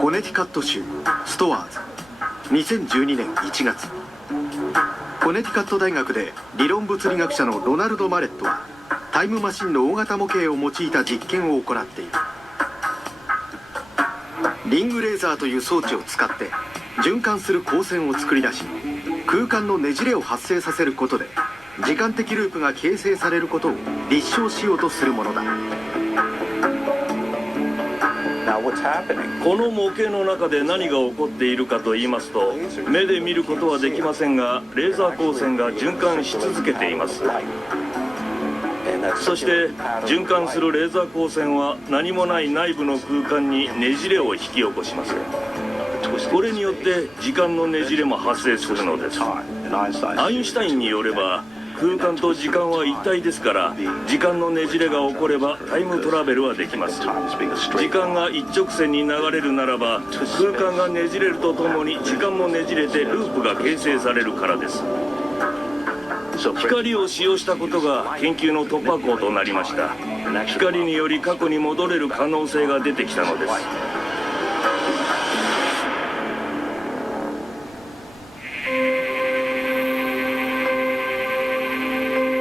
コネティカット州ストワーズ2012年1月、コネティカット大学で理論物理学者のロナルド・マレットはタイムマシンの大型模型を用いた実験を行っている。リングレーザーという装置を使って循環する光線を作り出し、空間のねじれを発生させることで時間的ループが形成されることを立証しようとするものだ。この模型の中で何が起こっているかと言いますと、目で見ることはできませんが、レーザー光線が循環し続けています。そして循環するレーザー光線は何もない内部の空間にねじれを引き起こします。これによって時間のねじれも発生するのです。アインシュタインによれば空間と時間は一体ですから、時間のねじれが起こればタイムトラベルはできます。時間が一直線に流れるならば、空間がねじれるとともに時間もねじれてループが形成されるからです。光を使用したことが研究の突破口となりました。光により過去に戻れる可能性が出てきたのです。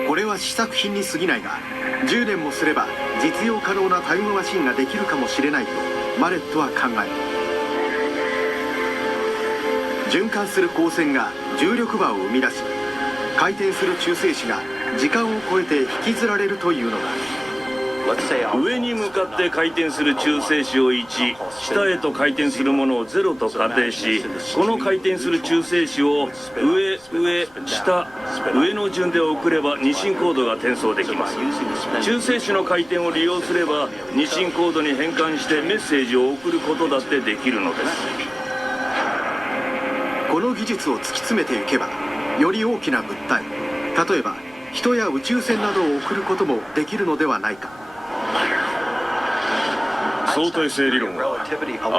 これは試作品に過ぎないが、10年もすれば実用可能なタイムマシンができるかもしれないとマレットは考える。循環する光線が重力場を生み出し、回転する中性子が時間を超えて引きずられるというのだ。上に向かって回転する中性子を1、下へと回転するものを0と仮定し、この回転する中性子を上、上、下、上の順で送れば二進コードが転送できます。中性子の回転を利用すれば二進コードに変換してメッセージを送ることだってできるのです。この技術を突き詰めていけば、より大きな物体、例えば人や宇宙船などを送ることもできるのではないか。相対性理論は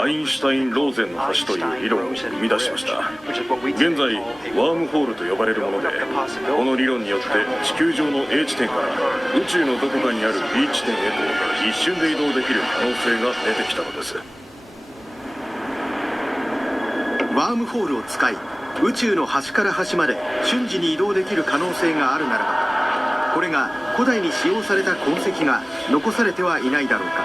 アインシュタイン・ローゼンの橋という理論を生み出しました。現在ワームホールと呼ばれるもので、この理論によって地球上の A 地点から宇宙のどこかにある B 地点へと一瞬で移動できる可能性が出てきたのです。ワームホールを使い宇宙の端から端まで瞬時に移動できる可能性があるならば、これが古代に使用された痕跡が残されてはいないだろうか。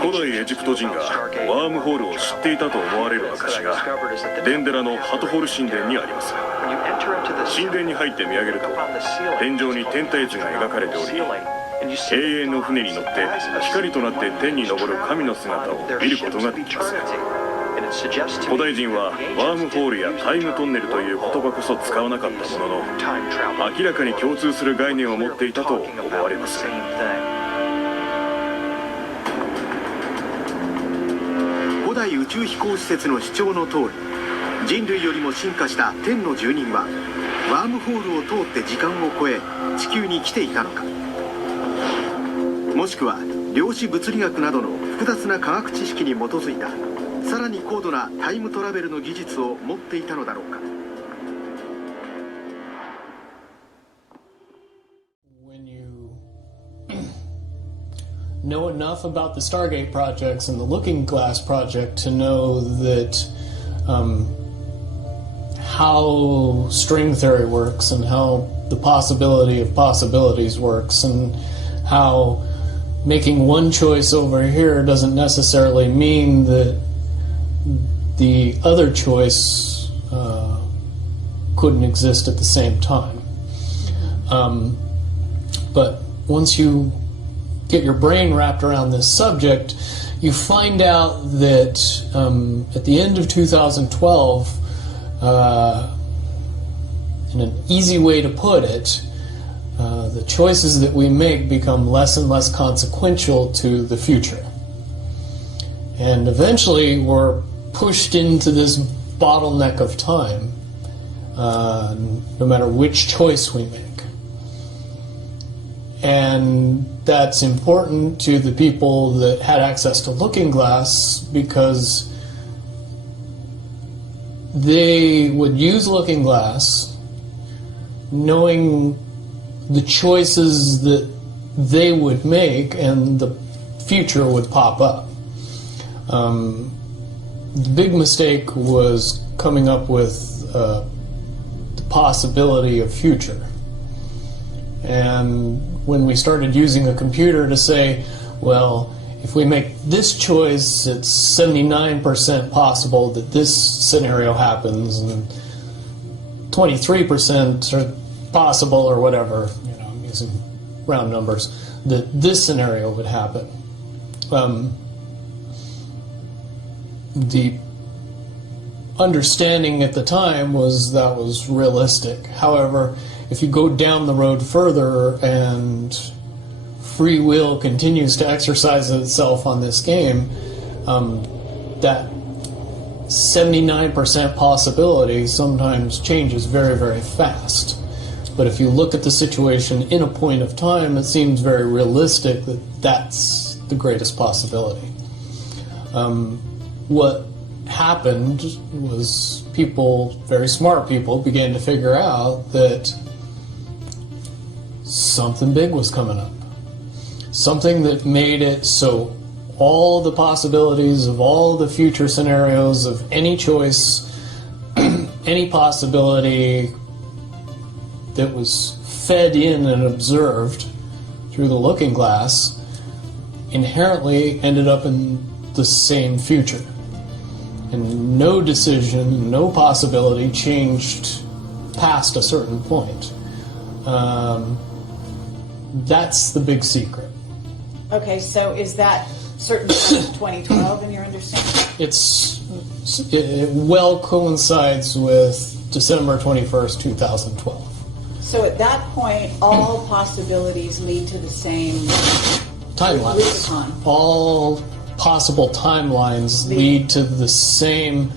古代エジプト人がワームホールを知っていたと思われる証がデンデラのハトホル神殿にあります。神殿に入って見上げると天井に天体図が描かれており、永遠の船に乗って光となって天に昇る神の姿を見ることができます。古代人はワームホールやタイムトンネルという言葉こそ使わなかったものの、明らかに共通する概念を持っていたと思われます。古代宇宙飛行施設の主張の通り、人類よりも進化した天の住人はワームホールを通って時間を超え地球に来ていたのか、もしくは量子物理学などの複雑な科学知識に基づいたさらに高度なタイムトラベルの技術を持っていたのだろうか。Know enough about the Stargate projects and the Looking Glass project to know that how string theory works and how the possibility of possibilities works, and how making one choice over here doesn't necessarily mean that the other choice couldn't exist at the same time. But once you get your brain wrapped around this subject, you find out that at the end of 2012, in an easy way to put it, the choices that we make become less and less consequential to the future. And eventually we're pushed into this bottleneck of time, no matter which choice we make. And that's important to the people that had access to Looking Glass, because they would use Looking Glass knowing the choices that they would make, and the future would pop up. The big mistake was coming up with the possibility of future. And when we started using a computer to say, well, if we make this choice, it's 79% possible that this scenario happens, and 23% are possible, or whatever, I'm using round numbers, that this scenario would happen. The understanding at the time was that was realistic. However, if you go down the road further and free will continues to exercise itself on this game, that 79% possibility sometimes changes very, very fast. But if you look at the situation in a point of time, it seems very realistic that that's the greatest possibility. What happened was people, very smart people, began to figure out that something big was coming up. Something that made it so all the possibilities of all the future scenarios of any choice, any possibility that was fed in and observed through the looking glass inherently ended up in the same future. And no decision, no possibility changed past a certain point. That's the big secret. Okay, so is that certain 2012 in your understanding? It well coincides with December 21st, 2012. So at that point, all possibilities lead to the same Timelines. Rubicon. All possible timelines lead to the same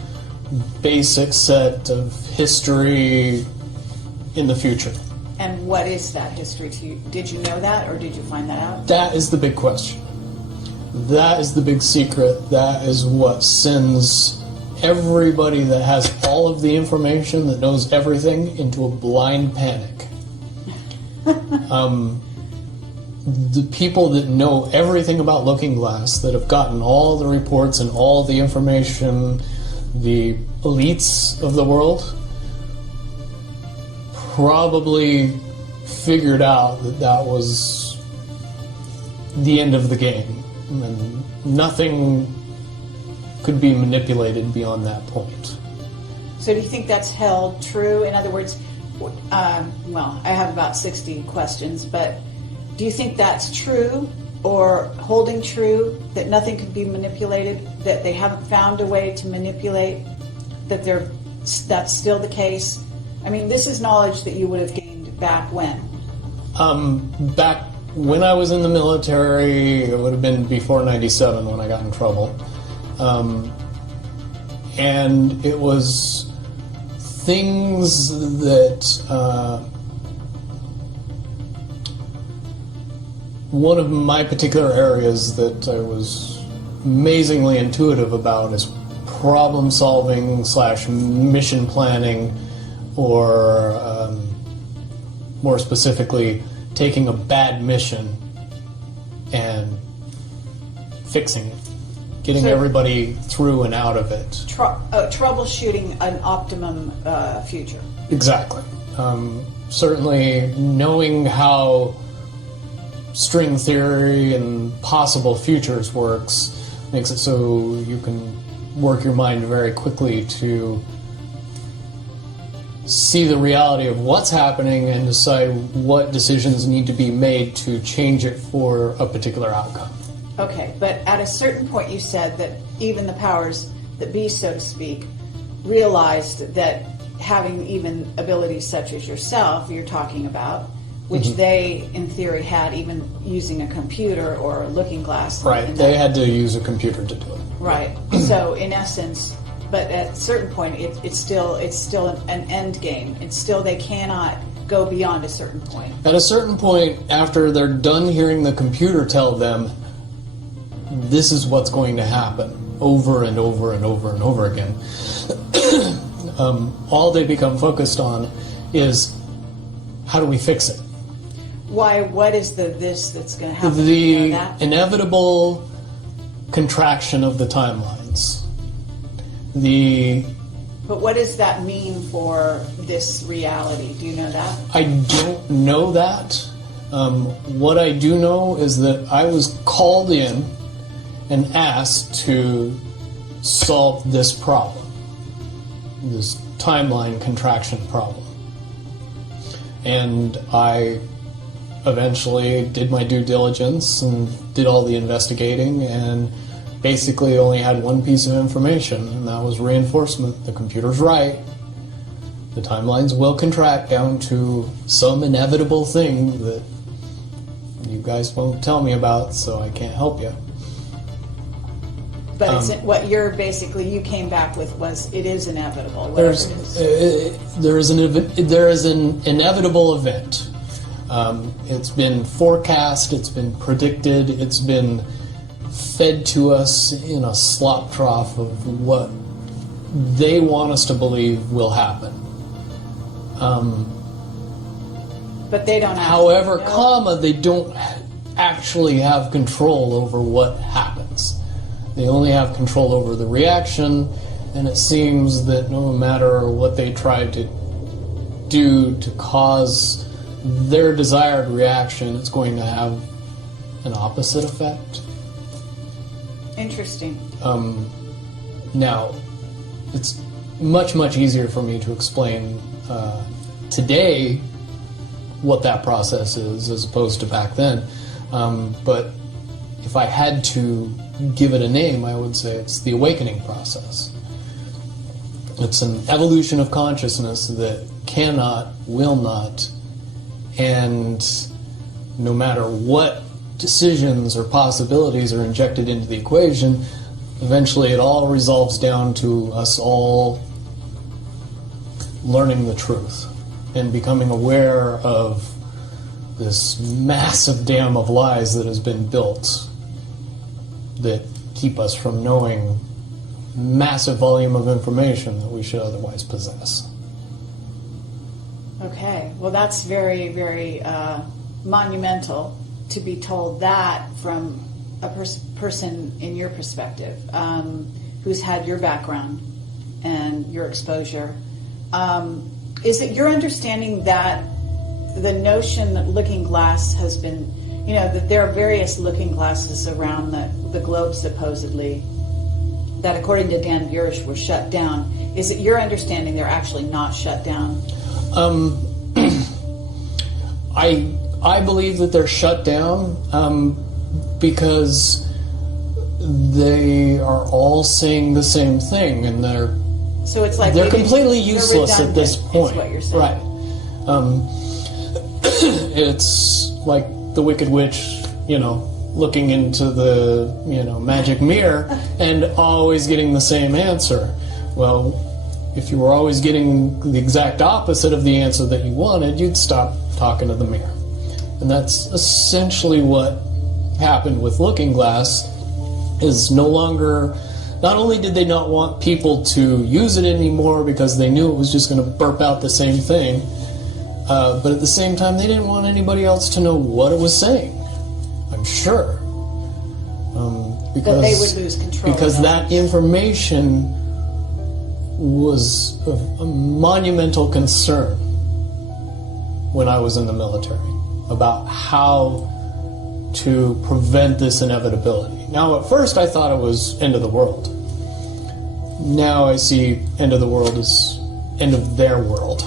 basic set of history in the future. And what is that history to you? Did you know that, or did you find that out? That is the big question. That is the big secret. That is what sends everybody that has all of the information, that knows everything, into a blind panic. The people that know everything about Looking Glass, that have gotten all the reports and all the information, the elites of the world, probably figured out that that was the end of the game, and nothing could be manipulated beyond that point. So do you think that's held true? In other words, well, I have about 60 questions, but do you think that's true, or holding true, that nothing can be manipulated, that they haven't found a way to manipulate, that that's still the case? I mean, this is knowledge that you would have gained back when? Back when I was in the military, it would have been before 97 when I got in trouble. And it was things that one of my particular areas that I was amazingly intuitive about is problem solving / mission planning, or more specifically, taking a bad mission and fixing it, getting everybody through and out of it. Troubleshooting an optimum future. Exactly. Certainly knowing how string theory and possible futures works makes it so you can work your mind very quickly to see the reality of what's happening and decide what decisions need to be made to change it for a particular outcome. Okay, but at a certain point you said that even the powers that be, so to speak, realized that having even abilities such as yourself, you're talking about, which they, in theory, had even using a computer or a looking glass. Right, they had to use a computer to do it. Right, so in essence, but at a certain point, it's still an end game. It's still, they cannot go beyond a certain point. At a certain point, after they're done hearing the computer tell them, this is what's going to happen, over and over and over and over again, all they become focused on is, how do we fix it? Why? What is the this that's going to happen? Do The you know that? inevitable contraction of the timelines. But what does that mean for this reality? Do you know that? I don't know that. What I do know is that I was called in and asked to solve this problem, this timeline contraction problem. And I eventually did my due diligence and did all the investigating and basically only had one piece of information, and that was reinforcement. The computer's right. The timelines will contract down to some inevitable thing that you guys won't tell me about, so I can't help you. But it's, what you're basically, you came back with was it is inevitable. There is an inevitable event. It's been forecast, it's been predicted, it's been fed to us in a slop trough of what they want us to believe will happen. But they don't. However, know. they don't actually have control over what happens. They only have control over the reaction, and it seems that no matter what they try to do to cause their desired reaction, it's going to have an opposite effect. Interesting. Now, it's much, much easier for me to explain today what that process is as opposed to back then. But if I had to give it a name, I would say it's the awakening process. It's an evolution of consciousness that cannot, will not, and no matter what decisions or possibilities are injected into the equation, eventually it all resolves down to us all learning the truth and becoming aware of this massive dam of lies that has been built that keep us from knowing massive volume of information that we should otherwise possess. Okay. Well, that's very, very monumental to be told that from a person in your perspective, who's had your background and your exposure. Is it your understanding that the notion that Looking Glass has been, that there are various looking glasses around the globe supposedly, that according to Dan Burisch were shut down. Is it your understanding they're actually not shut down? I believe that they're shut down because they are all saying the same thing, and they're completely useless at this point. Is what you're saying. Right. It's like the Wicked Witch, looking into the, magic mirror and always getting the same answer. Well, if you were always getting the exact opposite of the answer that you wanted, you'd stop talking to the mirror. And that's essentially what happened with Looking Glass, is not only did they not want people to use it anymore because they knew it was just going to burp out the same thing, but at the same time they didn't want anybody else to know what it was saying, I'm sure. Because that they would lose control. Because that information was a monumental concern when I was in the military about how to prevent this inevitability. Now, at first I thought it was end of the world. Now I see end of the world as end of their world.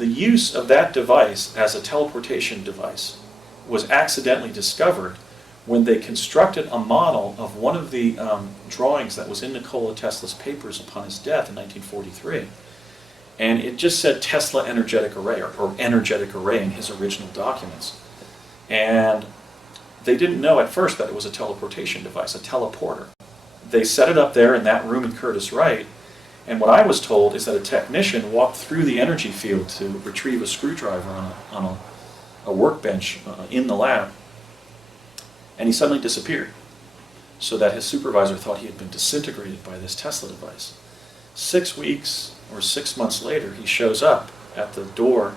the use of that device as a teleportation device was accidentally discovered when they constructed a model of one of the drawings that was in Nikola Tesla's papers upon his death in 1943. And it just said Tesla energetic array, or energetic array in his original documents. And they didn't know at first that it was a teleportation device, a teleporter. They set it up there in that room in Curtiss-Wright, and what I was told is that a technician walked through the energy field to retrieve a screwdriver on a workbench in the lab, and he suddenly disappeared, so that his supervisor thought he had been disintegrated by this Tesla device. 6 weeks or 6 months later, he shows up at the door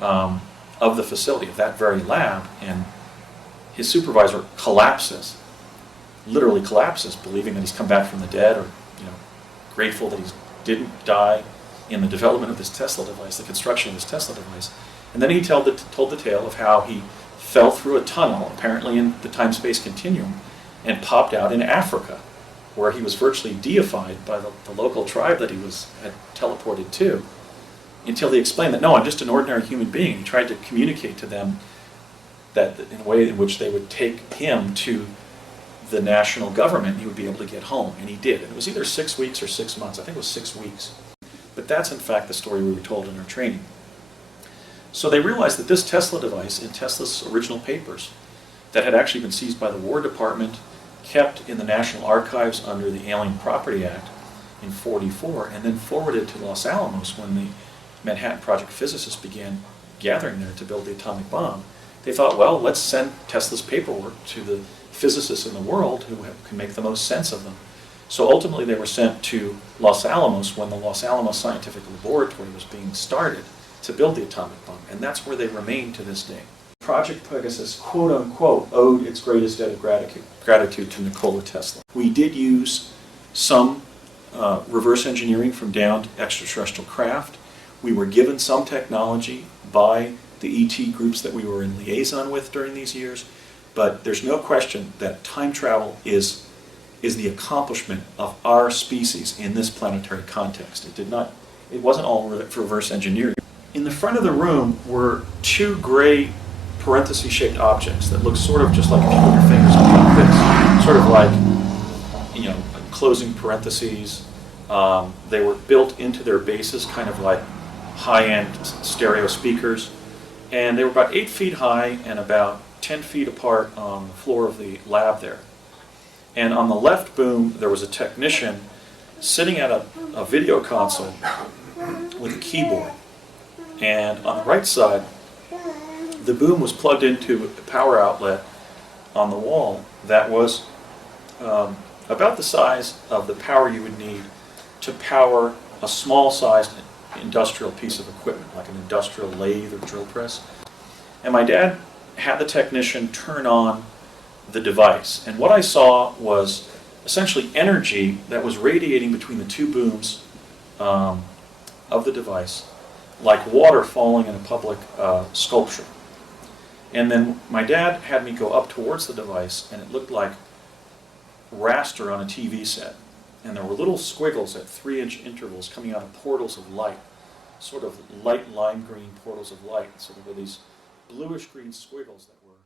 of the facility, of that very lab, and his supervisor collapses, literally collapses, believing that he's come back from the dead, or grateful that he didn't die in the development of this Tesla device, the construction of this Tesla device. And then he told the tale of how he fell through a tunnel, apparently in the time-space continuum, and popped out in Africa, where he was virtually deified by the local tribe that he had teleported to, until they explained that, no, I'm just an ordinary human being. He tried to communicate to them that in a way in which they would take him to the national government, he would be able to get home, and he did. And it was either 6 weeks or 6 months. I think it was 6 weeks. But that's in fact the story we were told in our training. So they realized that this Tesla device, in Tesla's original papers, that had actually been seized by the War Department, kept in the National Archives under the Alien Property Act in '44, and then forwarded to Los Alamos when the Manhattan Project physicists began gathering there to build the atomic bomb. They thought, well, let's send Tesla's paperwork to the physicists in the world who can make the most sense of them. So ultimately they were sent to Los Alamos when the Los Alamos Scientific Laboratory was being started to build the atomic bomb, and that's where they remain to this day. Project Pegasus, quote-unquote, owed its greatest debt of gratitude to Nikola Tesla. We did use some reverse engineering from downed extraterrestrial craft. We were given some technology by the ET groups that we were in liaison with during these years, but there's no question that time travel is the accomplishment of our species in this planetary context. It wasn't all reverse engineering. In the front of the room were 2 gray parenthesis-shaped objects that look sort of just like if you put your fingers on like this, sort of like, closing parentheses. They were built into their bases, kind of like high-end stereo speakers, and they were about 8 feet high and about 10 feet apart on the floor of the lab there. And on the left boom, there was a technician sitting at a video console with a keyboard. And on the right side, the boom was plugged into a power outlet on the wall that was about the size of the power you would need to power a small-sized industrial piece of equipment, like an industrial lathe or drill press. And my dad had the technician turn on the device. And what I saw was essentially energy that was radiating between the 2 booms of the device, like water falling in a public sculpture. And then my dad had me go up towards the device, and it looked like raster on a TV set. And there were little squiggles at 3-inch intervals coming out of portals of light, sort of light lime green portals of light. So there were these bluish green squiggles that were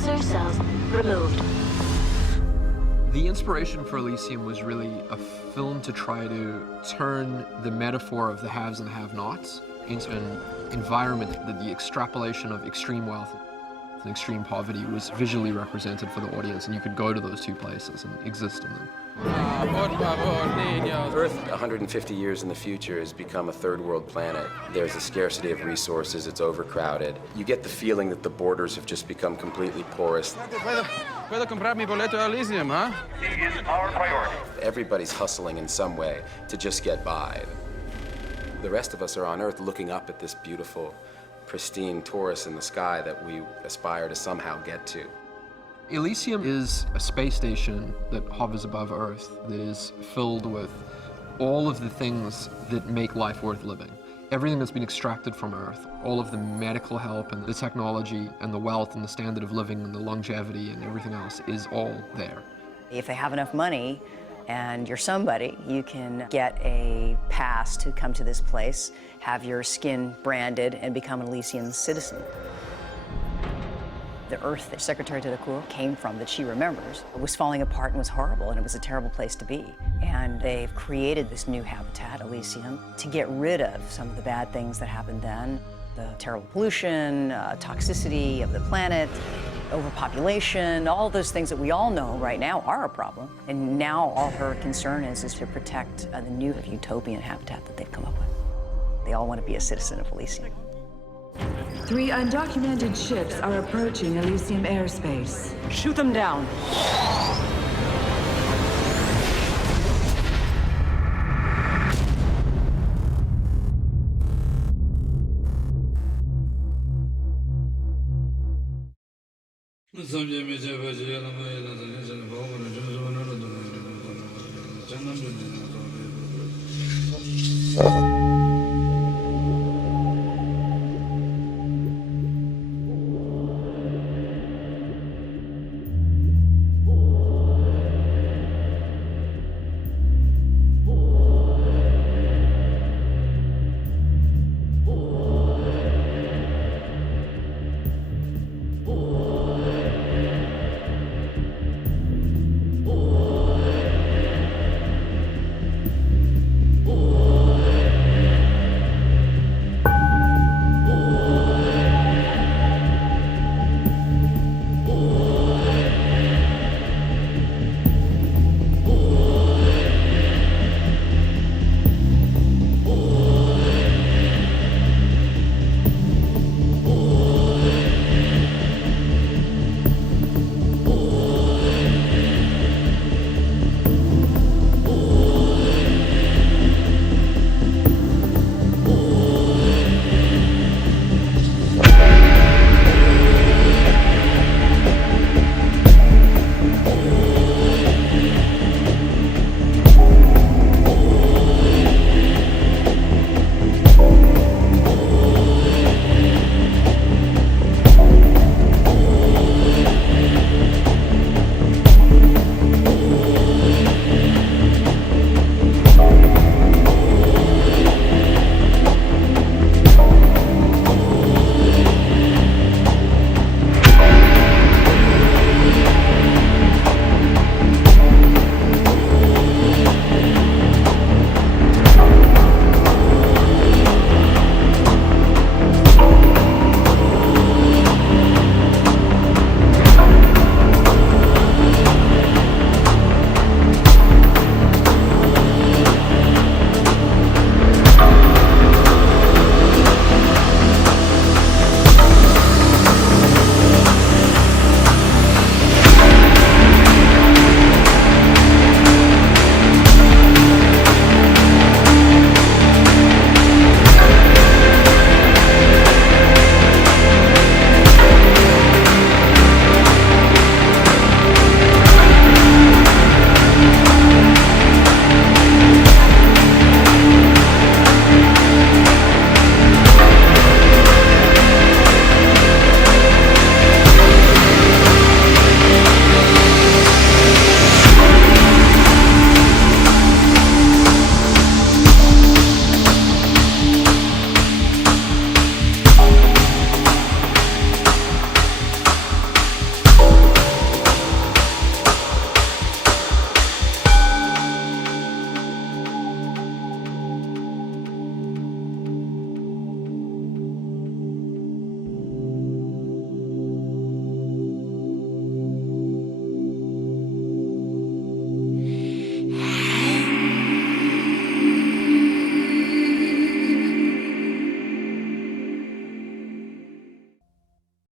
search cells removed. The inspiration for Elysium was really a film to try to turn the metaphor of the haves and the have-nots into an environment that the extrapolation of extreme wealth and extreme poverty was visually represented for the audience, and you could go to those two places and exist in them. Earth, 150 years in the future, has become a third world planet. There's a scarcity of resources, it's overcrowded. You get the feeling that the borders have just become completely porous. Puedo comprar mi boleto a Elysium, huh? It is our priority. Everybody's hustling in some way to just get by. The rest of us are on Earth looking up at this beautiful, pristine Taurus in the sky that we aspire to somehow get to. Elysium is a space station that hovers above Earth that is filled with all of the things that make life worth living. Everything that's been extracted from Earth, all of the medical help and the technology and the wealth and the standard of living and the longevity and everything else is all there. If they have enough money and you're somebody, you can get a pass to come to this place, have your skin branded, and become an Elysian citizen. The Earth that Secretary Delacour came from, that she remembers, was falling apart and was horrible, and it was a terrible place to be. And they've created this new habitat, Elysium, to get rid of some of the bad things that happened then. The terrible pollution, toxicity of the planet, overpopulation, all those things that we all know right now are a problem. And now all her concern is to protect the new utopian habitat that they've come up with. They all want to be a citizen of Elysium. 3 undocumented ships are approaching Elysium airspace. Shoot them down. Thank you.